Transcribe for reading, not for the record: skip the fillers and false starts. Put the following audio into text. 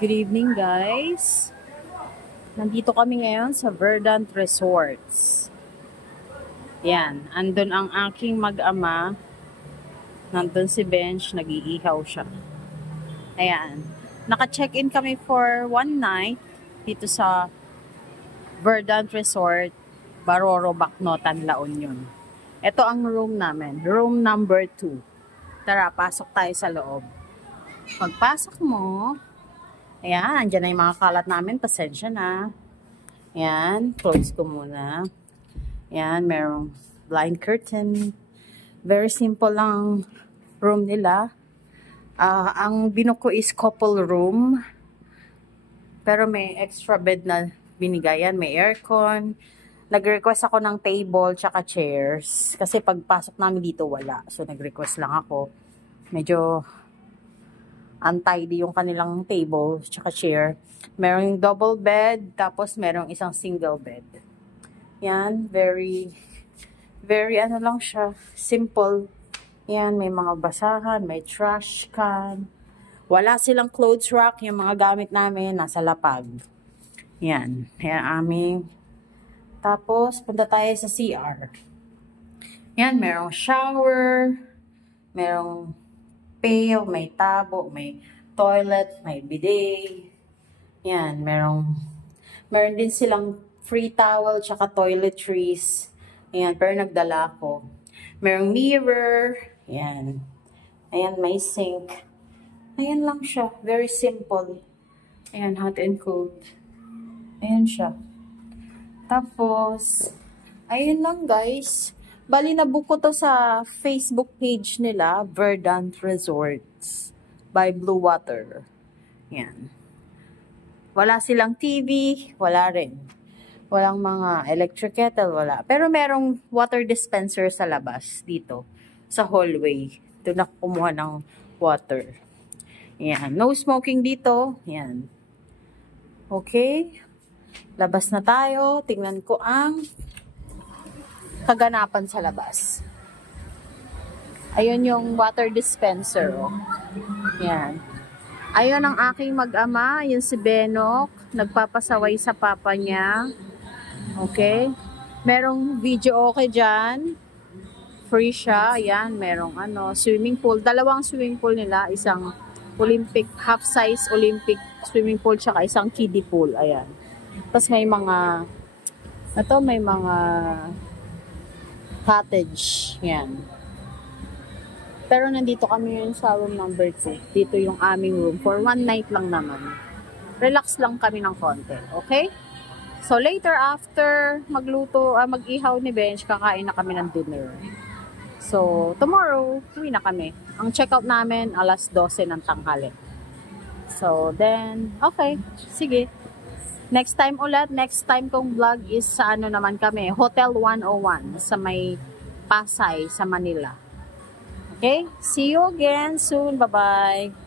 Good evening, guys. Nandito kami ngayon sa Verdant Resorts. Yan, andun ang aking mag-ama. Nandun si Bench, nag-iihaw siya. Ayan, naka-check-in kami for one night dito sa Verdant Resort, Baroro, Bacnotan, La Union. Ito ang room namin, room number 2. Tara, pasok tayo sa loob. Pagpasok mo, ayan, andyan na yung mga kalat namin. Pasensya na. Ayan, close ko muna. Ayan, merong blind curtain. Very simple lang room nila. Ang binuko is couple room. Pero may extra bed na binigayan. May aircon. Nag-request ako ng table tsaka chairs. Kasi pagpasok namin dito, wala. So, nag-request lang ako. Medyo untidy yung kanilang table tsaka chair. Merong double bed, tapos merong isang single bed. Yan, very ano lang siya, simple. Yan, may mga basahan, may trash can. Wala silang clothes rack, yung mga gamit namin nasa lapag. Yan, yan aming. Tapos, punta tayo sa CR. Yan, merong shower, merong pail, may tabo, may toilet, may bidet. Yan, meron din silang free towel tsaka toiletries. Ayan, pero nagdala ako. Merong mirror. Ayan. Ayan, may sink. Ayan lang siya. Very simple. Ayan, hot and cold. Ayan siya. Tapos, ayan lang guys. Bali, nabook ko to sa Facebook page nila, Verdant Resorts by Blue Water. Yan. Wala silang TV, wala rin. Walang mga electric kettle, wala. Pero merong water dispenser sa labas, dito, sa hallway. Ito na kumuha ng water. Yan. No smoking dito. Yan. Okay. Labas na tayo. Tingnan ko ang kaganapan sa labas. Ayun yung water dispenser. Oh. Yan. Ayun ang aking mag-ama, yung si Benok. Nagpapasaway sa papa niya. Okay. Merong video okay dyan. Free siya. Ayan, merong swimming pool. Dalawang swimming pool nila. Isang Olympic, half-size Olympic swimming pool, tsaka isang kiddie pool. Ayan. Tapos may mga, may mga cottage. Yan. Pero nandito kami yun sa room number 2. Dito yung aming room. For one night lang naman. Relax lang kami ng konti. Okay? So later after magluto, mag-ihaw ni Bench, kakain na kami ng dinner. So tomorrow, uwi na kami. Ang checkout namin, alas 12 ng tanghali. So then, okay. Sige. Next time kong vlog is sa naman kami, Hotel 101 sa may Pasay, sa Manila. Okay? See you again soon. Bye-bye.